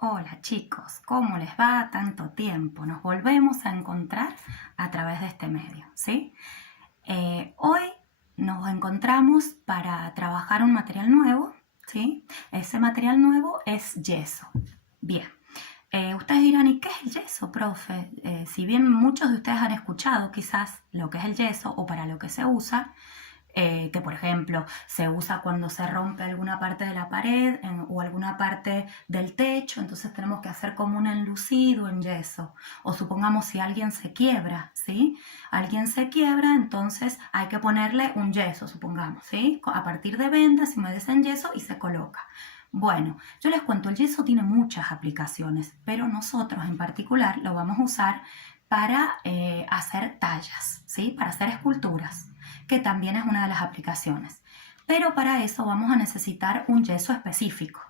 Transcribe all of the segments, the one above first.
Hola chicos, ¿cómo les va? Tanto tiempo. Nos volvemos a encontrar a través de este medio, ¿sí? Hoy nos encontramos para trabajar un material nuevo, ¿sí? Ese material nuevo es yeso. Bien, ustedes dirán, ¿y qué es el yeso, profe? Si bien muchos de ustedes han escuchado quizás lo que es el yeso o para lo que se usa, que por ejemplo se usa cuando se rompe alguna parte de la pared o alguna parte del techo, entonces tenemos que hacer como un enlucido en yeso. O supongamos si alguien se quiebra, ¿sí? Alguien se quiebra, entonces hay que ponerle un yeso, supongamos, ¿sí? A partir de vendas, si me dicen yeso y se coloca. Bueno, yo les cuento, el yeso tiene muchas aplicaciones, pero nosotros en particular lo vamos a usar para hacer tallas, ¿sí? Para hacer esculturas, que también es una de las aplicaciones. Pero para eso vamos a necesitar un yeso específico.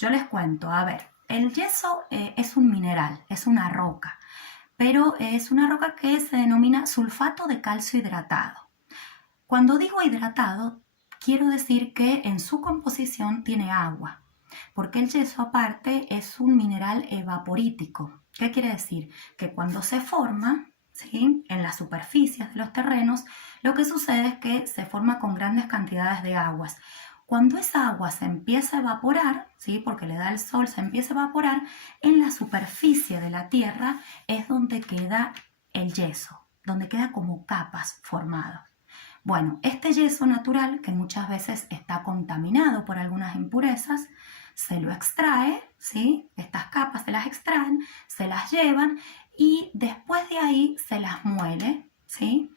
Yo les cuento, a ver, el yeso es un mineral, es una roca, pero es una roca que se denomina sulfato de calcio hidratado. Cuando digo hidratado, quiero decir que en su composición tiene agua, porque el yeso aparte es un mineral evaporítico. ¿Qué quiere decir? Que cuando se forma, ¿sí?, en las superficies de los terrenos, lo que sucede es que se forma con grandes cantidades de aguas. Cuando esa agua se empieza a evaporar, ¿sí?, porque le da el sol, se empieza a evaporar, en la superficie de la tierra es donde queda el yeso, donde queda como capas formado. Bueno, este yeso natural, que muchas veces está contaminado por algunas impurezas, se lo extrae, ¿sí? Estas capas se las extraen, se las llevan y después de ahí se las muele, ¿sí?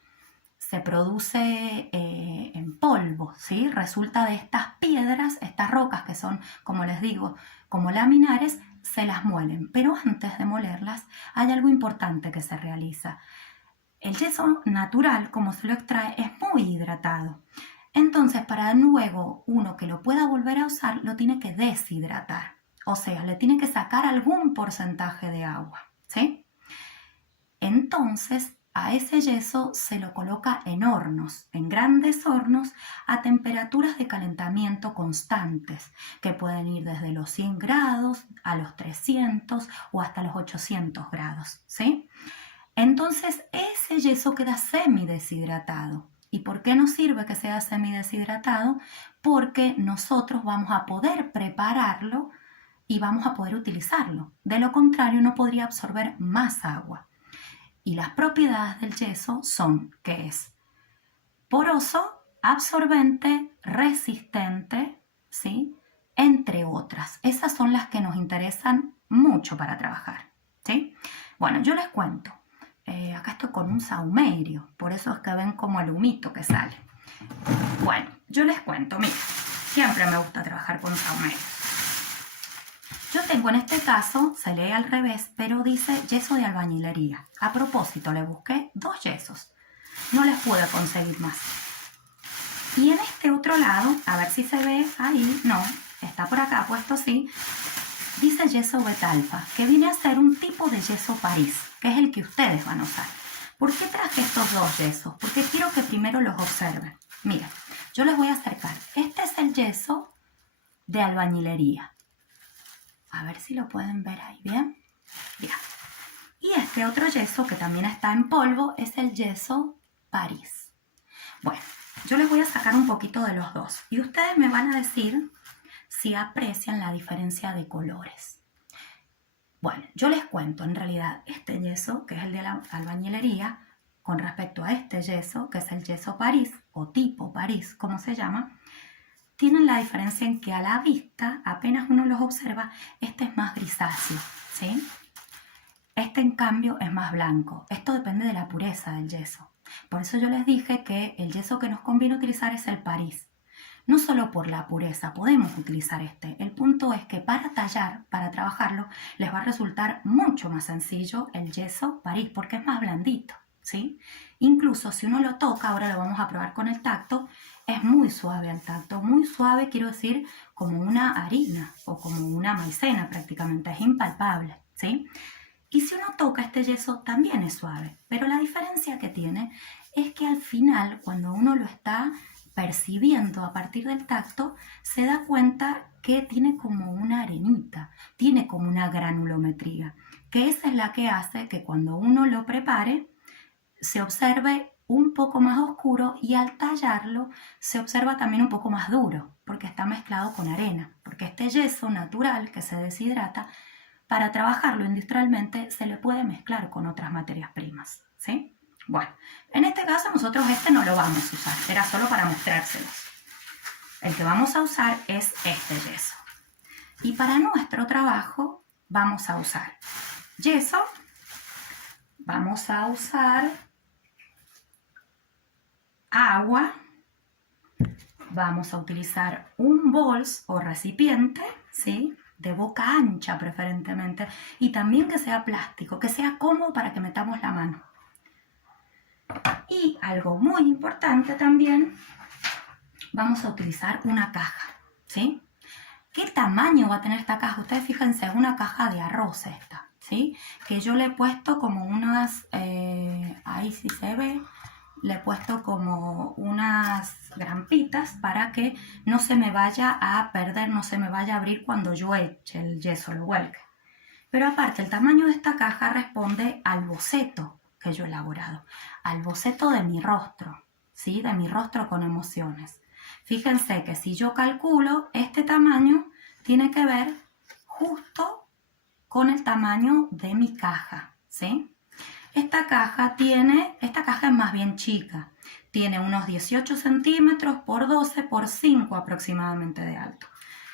Se produce en polvo, ¿sí? Resulta de estas piedras, estas rocas que son, como les digo, como laminares, se las muelen. Pero antes de molerlas hay algo importante que se realiza. El yeso natural, como se lo extrae, es muy hidratado. Entonces, para luego uno que lo pueda volver a usar, lo tiene que deshidratar. O sea, le tiene que sacar algún porcentaje de agua, ¿sí? Entonces, a ese yeso se lo coloca en hornos, en grandes hornos, a temperaturas de calentamiento constantes, que pueden ir desde los 100 grados a los 300 o hasta los 800 grados, ¿sí? Entonces ese yeso queda semideshidratado. ¿Y por qué nos sirve que sea semideshidratado? Porque nosotros vamos a poder prepararlo y vamos a poder utilizarlo. De lo contrario, no podría absorber más agua. Y las propiedades del yeso son que es poroso, absorbente, resistente, ¿sí?, entre otras. Esas son las que nos interesan mucho para trabajar, ¿sí? Bueno, yo les cuento. Acá estoy con un saumerio, por eso es que ven como el humito que sale. Bueno, yo les cuento, miren, siempre me gusta trabajar con saumerio. Yo tengo en este caso, se lee al revés, pero dice yeso de albañilería. A propósito, le busqué 2 yesos. No les pude conseguir más. Y en este otro lado, a ver si se ve ahí, no, está por acá puesto así, dice yeso Betalfa, que viene a ser un tipo de yeso París, que es el que ustedes van a usar. ¿Por qué traje estos 2 yesos? Porque quiero que primero los observen. Miren, yo les voy a acercar. Este es el yeso de albañilería. A ver si lo pueden ver ahí, ¿bien? Bien. Y este otro yeso, que también está en polvo, es el yeso París. Bueno, yo les voy a sacar un poquito de los dos. Y ustedes me van a decir si aprecian la diferencia de colores. Bueno, yo les cuento, en realidad, este yeso, que es el de la albañilería, con respecto a este yeso, que es el yeso París, o tipo París, como se llama, tienen la diferencia en que a la vista, apenas uno los observa, este es más grisáceo, ¿sí? Este, en cambio, es más blanco. Esto depende de la pureza del yeso. Por eso yo les dije que el yeso que nos conviene utilizar es el París. No solo por la pureza, podemos utilizar este. El punto es que para tallar, para trabajarlo, les va a resultar mucho más sencillo el yeso París, porque es más blandito, ¿sí? Incluso si uno lo toca, ahora lo vamos a probar con el tacto, es muy suave al tacto. Muy suave, quiero decir, como una harina o como una maicena prácticamente, es impalpable, ¿sí? Y si uno toca este yeso también es suave, pero la diferencia que tiene es que al final, cuando uno lo está percibiendo a partir del tacto, se da cuenta que tiene como una arenita. finita, tiene como una granulometría, que esa es la que hace que cuando uno lo prepare se observe un poco más oscuro y al tallarlo se observa también un poco más duro, porque está mezclado con arena, porque este yeso natural que se deshidrata, para trabajarlo industrialmente se le puede mezclar con otras materias primas, ¿sí? Bueno, en este caso nosotros este no lo vamos a usar, era solo para mostrárselos. El que vamos a usar es este yeso. Y para nuestro trabajo vamos a usar yeso, vamos a usar agua, vamos a utilizar un bols o recipiente, ¿sí? De boca ancha preferentemente, y también que sea plástico, que sea cómodo para que metamos la mano. Y algo muy importante también, vamos a utilizar una caja, ¿sí? ¿Qué tamaño va a tener esta caja? Ustedes fíjense, es una caja de arroz esta, ¿sí? Que yo le he puesto como unas, ahí sí se ve, le he puesto como unas grampitas para que no se me vaya a perder, no se me vaya a abrir cuando yo eche el yeso, lo vuelque. Pero aparte, el tamaño de esta caja responde al boceto que yo he elaborado, al boceto de mi rostro, ¿sí? De mi rostro con emociones. Fíjense que si yo calculo, este tamaño tiene que ver justo con el tamaño de mi caja, ¿sí? Esta caja es más bien chica, tiene unos 18 centímetros por 12 por 5 aproximadamente de alto.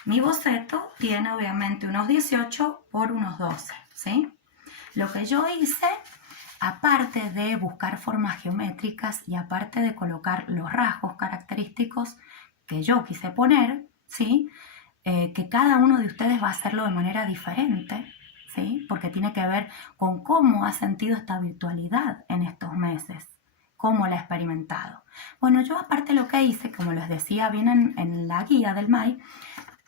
Mi boceto tiene obviamente unos 18 por unos 12, ¿sí? Lo que yo hice, aparte de buscar formas geométricas y aparte de colocar los rasgos característicos que yo quise poner, ¿sí? Que cada uno de ustedes va a hacerlo de manera diferente, ¿sí? Porque tiene que ver con cómo ha sentido esta virtualidad en estos meses, cómo la ha experimentado. Bueno, yo aparte lo que hice, como les decía bien en la guía del MAI,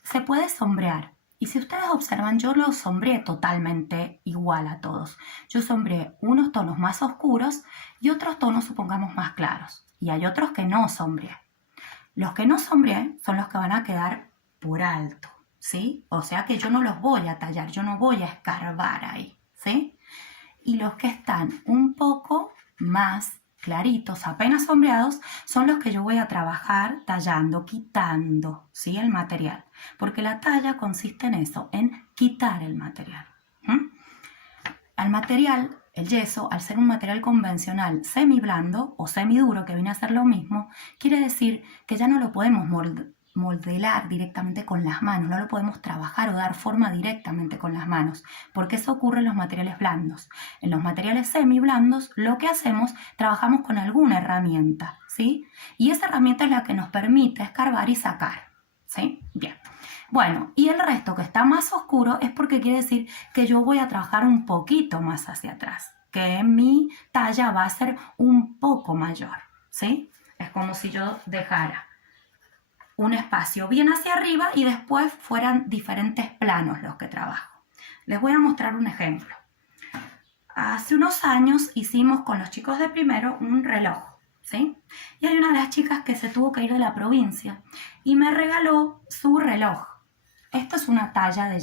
se puede sombrear. Y si ustedes observan, yo lo sombreé totalmente igual a todos. Yo sombreé unos tonos más oscuros y otros tonos, supongamos, más claros. Y hay otros que no sombreé. Los que no sombreé son los que van a quedar por alto, ¿sí? O sea que yo no los voy a tallar, yo no voy a escarbar ahí, ¿sí? Y los que están un poco más claritos, apenas sombreados, son los que yo voy a trabajar tallando, quitando, ¿sí? El material. Porque la talla consiste en eso, en quitar el material. Al material, el yeso, al ser un material convencional semi-blando o semi-duro, que viene a ser lo mismo, quiere decir que ya no lo podemos modelar directamente con las manos, no lo podemos trabajar o dar forma directamente con las manos, porque eso ocurre en los materiales blandos. En los materiales semi-blandos, lo que hacemos, trabajamos con alguna herramienta, ¿sí? Y esa herramienta es la que nos permite escarbar y sacar, ¿sí? Bien. Bueno, y el resto que está más oscuro es porque quiere decir que yo voy a trabajar un poquito más hacia atrás, que mi talla va a ser un poco mayor, ¿sí? Es como si yo dejara un espacio bien hacia arriba y después fueran diferentes planos los que trabajo. Les voy a mostrar un ejemplo. Hace unos años hicimos con los chicos de primero un reloj, ¿sí? Y hay una de las chicas que se tuvo que ir de la provincia y me regaló su reloj. Esto es una talla de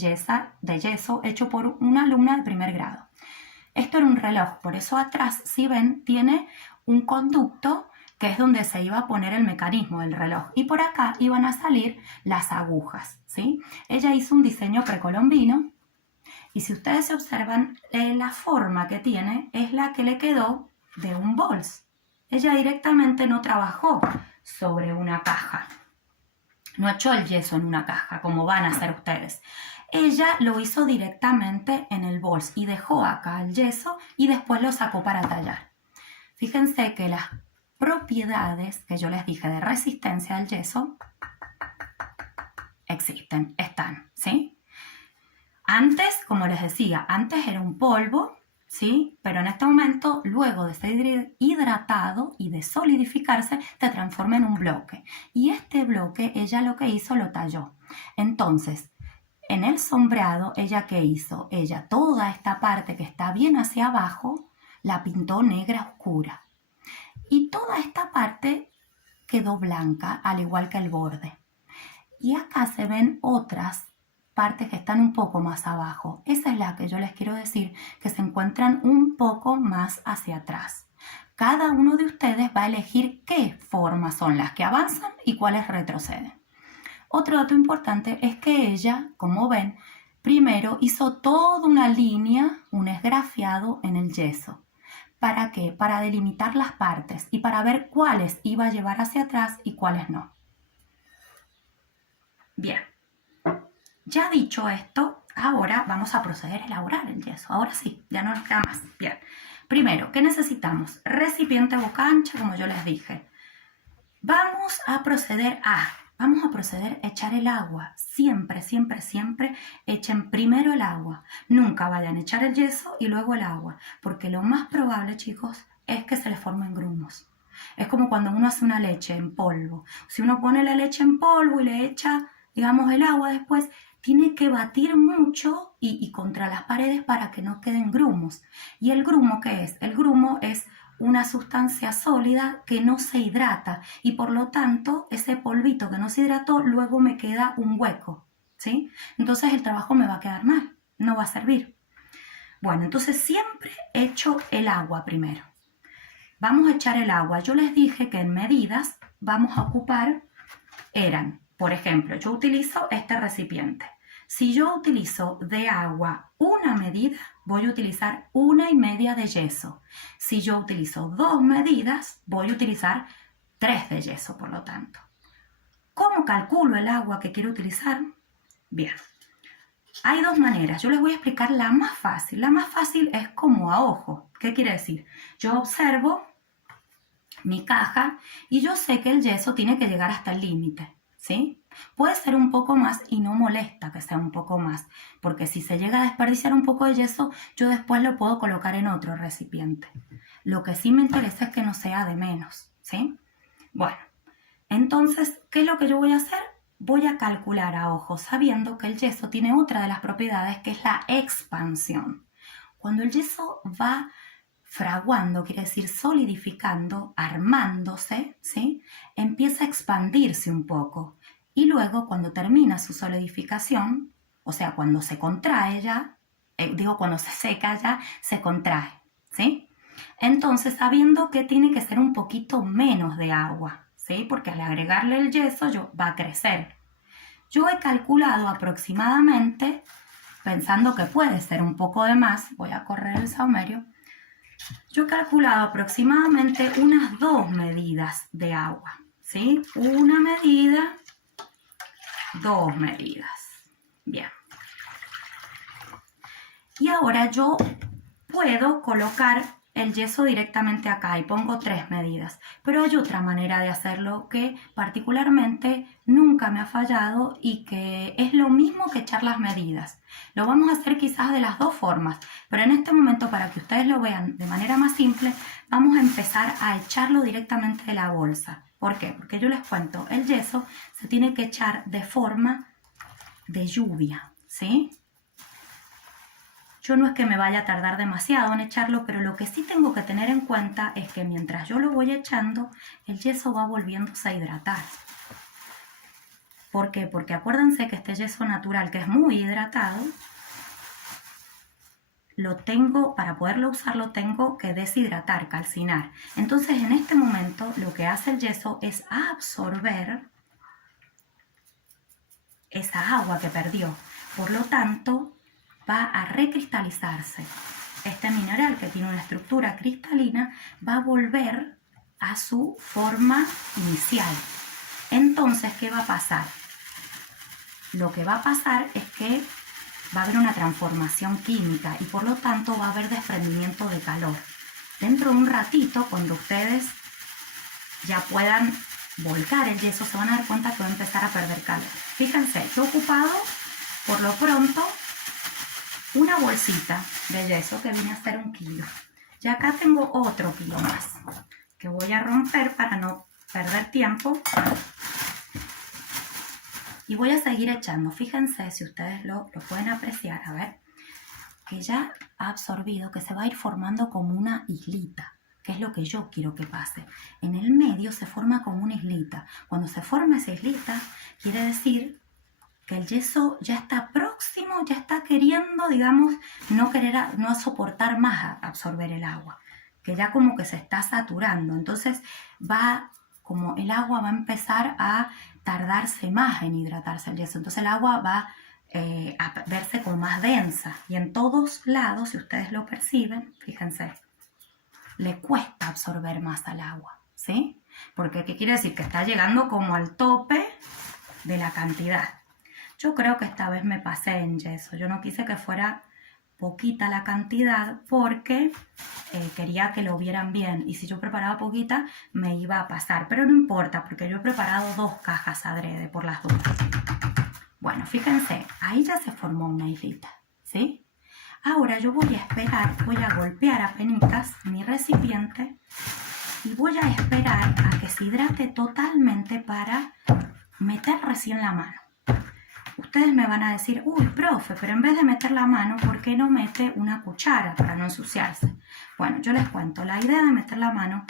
yeso hecho por una alumna de primer grado. Esto era un reloj, por eso atrás, si ven, tiene un conducto que es donde se iba a poner el mecanismo del reloj. Y por acá iban a salir las agujas, ¿sí? Ella hizo un diseño precolombino y si ustedes se observan, la forma que tiene es la que le quedó de un bols. Ella directamente no trabajó sobre una caja. No echó el yeso en una caja, como van a hacer ustedes. Ella lo hizo directamente en el bols y dejó acá el yeso y después lo sacó para tallar. Fíjense que las propiedades que yo les dije de resistencia al yeso existen, están, ¿sí? Antes, como les decía, antes era un polvo, ¿sí? Pero en este momento, luego de ser hidratado y de solidificarse, se transforma en un bloque. Y este bloque, ella lo que hizo, lo talló. Entonces, en el sombreado, ¿ella qué hizo? Ella toda esta parte que está bien hacia abajo, la pintó negra oscura. Y toda esta parte quedó blanca, al igual que el borde. Y acá se ven otras partes que están un poco más abajo. Esa es la que yo les quiero decir, que se encuentran un poco más hacia atrás. Cada uno de ustedes va a elegir qué formas son las que avanzan y cuáles retroceden. Otro dato importante es que ella, como ven, primero hizo toda una línea, un esgrafiado en el yeso. ¿Para qué? Para delimitar las partes y para ver cuáles iba a llevar hacia atrás y cuáles no. Bien, ya dicho esto, ahora vamos a proceder a elaborar el yeso. Ahora sí, ya no nos queda más. Bien, primero, ¿qué necesitamos? Recipiente boca ancha, como yo les dije. Vamos a proceder a echar el agua. Siempre, siempre, siempre echen primero el agua. Nunca vayan a echar el yeso y luego el agua, porque lo más probable, chicos, es que se les formen grumos. Es como cuando uno hace una leche en polvo. Si uno pone la leche en polvo y le echa, digamos, el agua después, tiene que batir mucho y contra las paredes para que no queden grumos. ¿Y el grumo qué es? El grumo es una sustancia sólida que no se hidrata y por lo tanto ese polvito que no se hidrató luego me queda un hueco, ¿sí? Entonces el trabajo me va a quedar mal, no va a servir. Bueno, entonces siempre echo el agua primero. Vamos a echar el agua. Yo les dije que en medidas vamos a ocupar, por ejemplo, yo utilizo este recipiente. Si yo utilizo de agua una medida, voy a utilizar 1,5 de yeso. Si yo utilizo 2 medidas, voy a utilizar 3 de yeso, por lo tanto. ¿Cómo calculo el agua que quiero utilizar? Bien, hay 2 maneras. Yo les voy a explicar la más fácil. La más fácil es como a ojo. ¿Qué quiere decir? Yo observo mi caja y yo sé que el yeso tiene que llegar hasta el límite, ¿sí? Puede ser un poco más y no molesta que sea un poco más, porque si se llega a desperdiciar un poco de yeso, yo después lo puedo colocar en otro recipiente. Lo que sí me interesa es que no sea de menos, ¿sí? Bueno, entonces, ¿qué es lo que yo voy a hacer? Voy a calcular a ojo, sabiendo que el yeso tiene otra de las propiedades, que es la expansión. Cuando el yeso va fraguando, quiere decir solidificando, armándose, ¿sí? Empieza a expandirse un poco. Y luego, cuando termina su solidificación, o sea, cuando se contrae ya, cuando se seca ya, se contrae, ¿sí? Entonces, sabiendo que tiene que ser un poquito menos de agua, ¿sí? Porque al agregarle el yeso va a crecer. Yo he calculado aproximadamente, pensando que puede ser un poco de más, voy a correr el saumerio, yo he calculado aproximadamente unas 2 medidas de agua, ¿sí? 1 medida, 2 medidas. Bien. Y ahora yo puedo colocar el yeso directamente acá y pongo 3 medidas. Pero hay otra manera de hacerlo que particularmente nunca me ha fallado y que es lo mismo que echar las medidas. Lo vamos a hacer quizás de las 2 formas, pero en este momento, para que ustedes lo vean de manera más simple, vamos a empezar a echarlo directamente de la bolsa. ¿Por qué? Porque yo les cuento, el yeso se tiene que echar de forma de lluvia, ¿sí? Yo no es que me vaya a tardar demasiado en echarlo, pero lo que sí tengo que tener en cuenta es que mientras yo lo voy echando, el yeso va volviéndose a hidratar. ¿Por qué? Porque acuérdense que este yeso natural, que es muy hidratado, para poderlo usar, lo tengo que deshidratar, calcinar. Entonces, en este momento, lo que hace el yeso es absorber esa agua que perdió. Por lo tanto, va a recristalizarse. Este mineral, que tiene una estructura cristalina, va a volver a su forma inicial. Entonces, ¿qué va a pasar? Lo que va a pasar es que va a haber una transformación química y por lo tanto va a haber desprendimiento de calor. Dentro de un ratito, cuando ustedes ya puedan volcar el yeso, se van a dar cuenta que va a empezar a perder calor. Fíjense, yo he ocupado por lo pronto una bolsita de yeso que viene a ser 1 kilo. Y acá tengo otro kilo más que voy a romper para no perder tiempo. Y voy a seguir echando. Fíjense si ustedes lo pueden apreciar. A ver, que ya ha absorbido, que se va a ir formando como una islita, que es lo que yo quiero que pase. En el medio se forma como una islita. Cuando se forma esa islita, quiere decir que el yeso ya está próximo, ya está queriendo, digamos, no soportar más absorber el agua, que ya como que se está saturando. Entonces como el agua va a empezar a tardarse más en hidratarse el yeso. Entonces el agua va a verse como más densa. Y en todos lados, si ustedes lo perciben, fíjense, le cuesta absorber más al agua, ¿sí? Porque ¿qué quiere decir? Que está llegando como al tope de la cantidad. Yo creo que esta vez me pasé en yeso. Yo no quise que fuera poquita la cantidad porque quería que lo vieran bien. Y si yo preparaba poquita, me iba a pasar. Pero no importa, porque yo he preparado 2 cajas adrede por las dudas. Bueno, fíjense, ahí ya se formó una islita, ¿sí? Ahora yo voy a esperar, voy a golpear apenitas mi recipiente y voy a esperar a que se hidrate totalmente para meter recién la mano. Ustedes me van a decir, uy, profe, pero en vez de meter la mano, ¿por qué no mete una cuchara para no ensuciarse? Bueno, yo les cuento, la idea de meter la mano,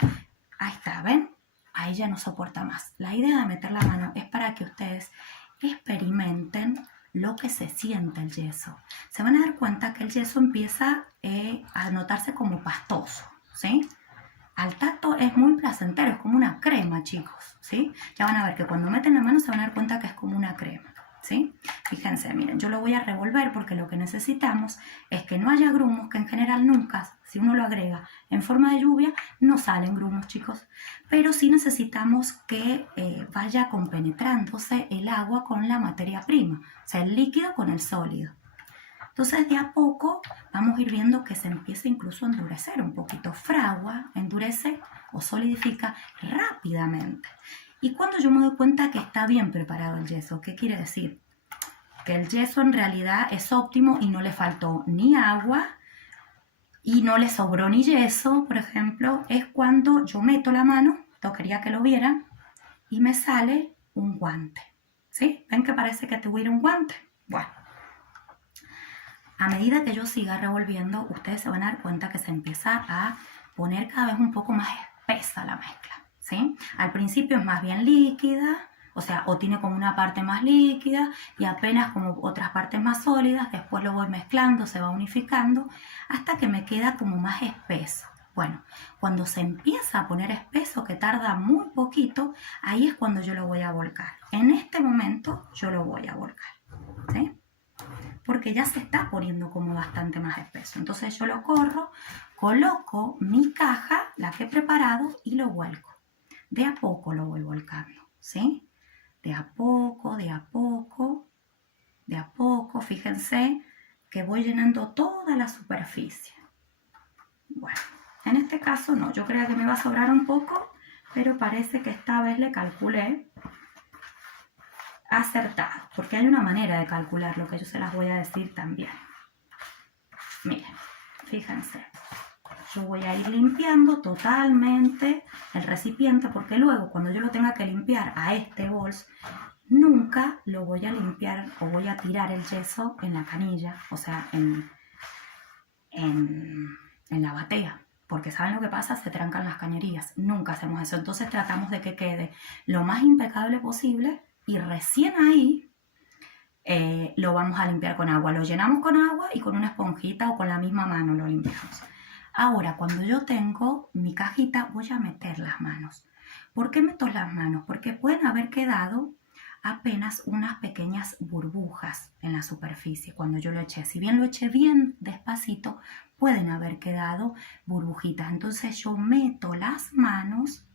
ahí está, ¿ven? Ahí ya no soporta más. La idea de meter la mano es para que ustedes experimenten lo que se siente el yeso. Se van a dar cuenta que el yeso empieza a notarse como pastoso, ¿sí? Al tacto es muy placentero, es como una crema, chicos, ¿sí? Ya van a ver que cuando meten la mano se van a dar cuenta que es como una crema, ¿sí? Fíjense, miren, yo lo voy a revolver porque lo que necesitamos es que no haya grumos, que en general nunca, si uno lo agrega en forma de lluvia, no salen grumos, chicos. Pero sí necesitamos que vaya compenetrándose el agua con la materia prima, o sea, el líquido con el sólido. Entonces, de a poco vamos a ir viendo que se empieza incluso a endurecer un poquito. Fragua, endurece o solidifica rápidamente. Y cuando yo me doy cuenta que está bien preparado el yeso, ¿qué quiere decir? Que el yeso en realidad es óptimo y no le faltó ni agua y no le sobró ni yeso, por ejemplo, es cuando yo meto la mano, yo quería que lo vieran, y me sale un guante. ¿Sí? ¿Ven que parece que tuviera un guante? Bueno. A medida que yo siga revolviendo, ustedes se van a dar cuenta que se empieza a poner cada vez un poco más espesa la mezcla, ¿sí? Al principio es más bien líquida, o sea, o tiene como una parte más líquida y apenas como otras partes más sólidas. Después lo voy mezclando, se va unificando, hasta que me queda como más espeso. Bueno, cuando se empieza a poner espeso, que tarda muy poquito, ahí es cuando yo lo voy a volcar. En este momento yo lo voy a volcar, ¿sí? Porque ya se está poniendo como bastante más espeso. Entonces yo lo corro, coloco mi caja, la que he preparado, y lo vuelco. De a poco lo voy volcando, ¿sí? De a poco, de a poco, de a poco. Fíjense que voy llenando toda la superficie. Bueno, en este caso no, yo creía que me iba a sobrar un poco, pero parece que esta vez le calculé acertado, porque hay una manera de calcular lo que yo se las voy a decir también. Miren, fíjense, yo voy a ir limpiando totalmente el recipiente, porque luego cuando yo lo tenga que limpiar a este bols, nunca lo voy a limpiar o voy a tirar el yeso en la canilla, o sea, en la batea. Porque ¿saben lo que pasa? Se trancan las cañerías. Nunca hacemos eso. Entonces tratamos de que quede lo más impecable posible y recién ahí lo vamos a limpiar con agua. Lo llenamos con agua y con una esponjita o con la misma mano lo limpiamos. Ahora, cuando yo tengo mi cajita, voy a meter las manos. ¿Por qué meto las manos? Porque pueden haber quedado apenas unas pequeñas burbujas en la superficie cuando yo lo eché. Si bien lo eché bien despacito, pueden haber quedado burbujitas. Entonces yo meto las manos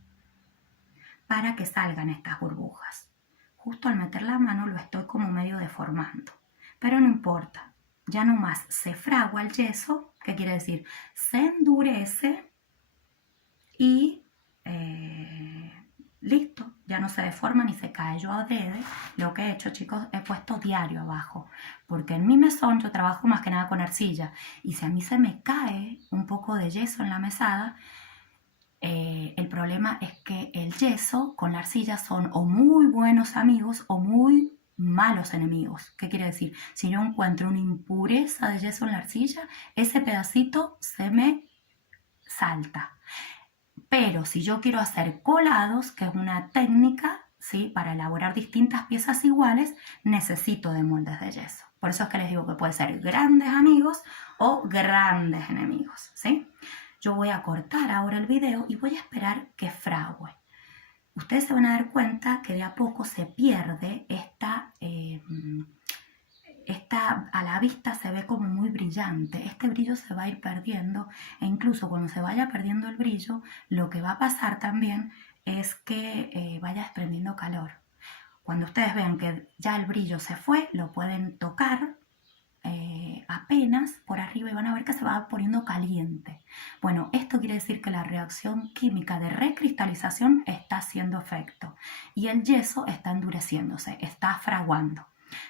para que salgan estas burbujas. Justo al meter la mano lo estoy como medio deformando, pero no importa. Ya nomás se fragua el yeso, ¿qué quiere decir? Se endurece y listo, ya no se deforma ni se cae. Yo adrede, lo que he hecho, chicos, he puesto diario abajo, porque en mi mesón yo trabajo más que nada con arcilla, y si a mí se me cae un poco de yeso en la mesada, el problema es que el yeso con la arcilla son o muy buenos amigos o muy malos enemigos. ¿Qué quiere decir? Si yo encuentro una impureza de yeso en la arcilla, ese pedacito se me salta. Pero si yo quiero hacer colados, que es una técnica ¿sí? Para elaborar distintas piezas iguales necesito de moldes de yeso. Por eso es que les digo que puede ser grandes amigos o grandes enemigos, ¿sí? Yo voy a cortar ahora el video y voy a esperar que frague. Ustedes se van a dar cuenta que de a poco se pierde a la vista se ve como muy brillante. Este brillo se va a ir perdiendo e incluso cuando se vaya perdiendo el brillo, lo que va a pasar también es que vaya desprendiendo calor. Cuando ustedes vean que ya el brillo se fue, lo pueden tocar apenas por arriba y van a ver que se va poniendo caliente. Bueno, esto quiere decir que la reacción química de recristalización está haciendo efecto y el yeso está endureciéndose, está fraguando.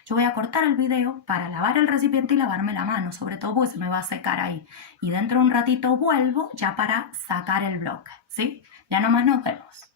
Yo voy a cortar el video para lavar el recipiente y lavarme la mano, sobre todo porque se me va a secar ahí. Y dentro de un ratito vuelvo ya para sacar el bloque, ¿sí? Ya nomás nos vemos.